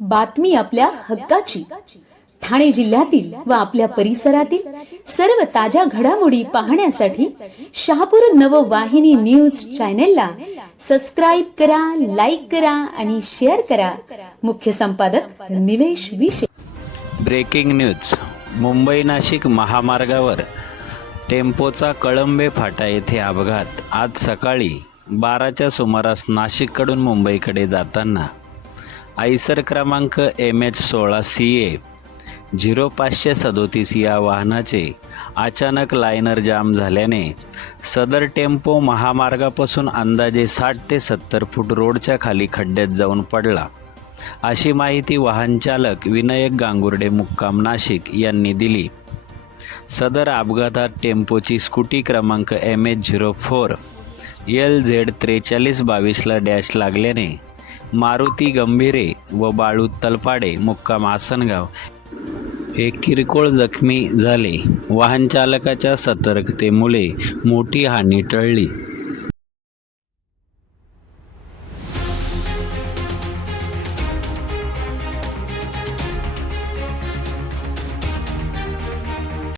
बातमी आपल्या हक्काची. ठाणे जिल्ह्यातील व आपल्या परिसरातील सर्व ताज्या घडामोडी पाहण्यासाठी शहापूर नववाहिनी न्यूज चॅनेलला सबस्क्राईब करा लाईक करा आणि शेअर करा. मुख्य संपादक निलेश विशे. Breaking news. मुंबई नाशिक महामार्गावर टेम्पोचा कळंबे फाटा येथे अपघात. आज सकाळी बाराच्या सुमारास नाशिककडून मुंबईकडे जाताना आयसर क्रमांक एम एच सोळा सी ए झिरो पाचशे सदोतीस या वाहनाचे अचानक लायनर जाम झाल्याने सदर टेम्पो महामार्गापासून अंदाजे साठ ते सत्तर फूट रोडच्या खाली खड्ड्यात जाऊन पडला. अशी माहिती वाहन चालक विनायक गांगुर्डे मुक्काम नाशिक यांनी दिली. सदर अपघातात टेम्पोची स्कूटी क्रमांक M H zero four L Z त्रेचाळीस बावीसला डॅश लागल्याने मारुती गंभीरे व बाळू तलपाडे मुक्काम आसनगाव. हे किरकोळ जखमी झाले. वाहनचालकाच्या सतर्कतेमुळे मोठी हानी टळली.